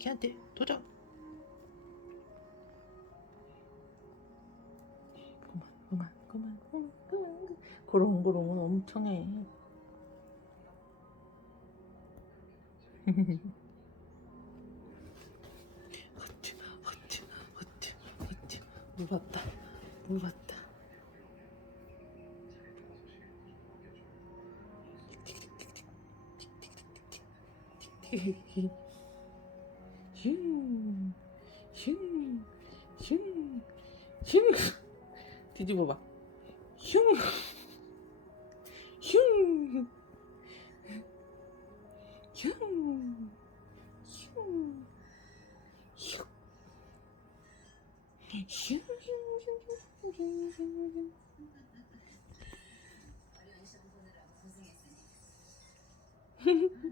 걔한테 도전. 그만 그만 그만 그만 그만. 고롱고롱은 엄청 해. 허쭈 허쭈 허쭈 허쭈 물었다 물었다. 슝, 슝, 슝, 슝. 뒤집어봐. 슝, 슝, 슝, 슝, 슝. 슝,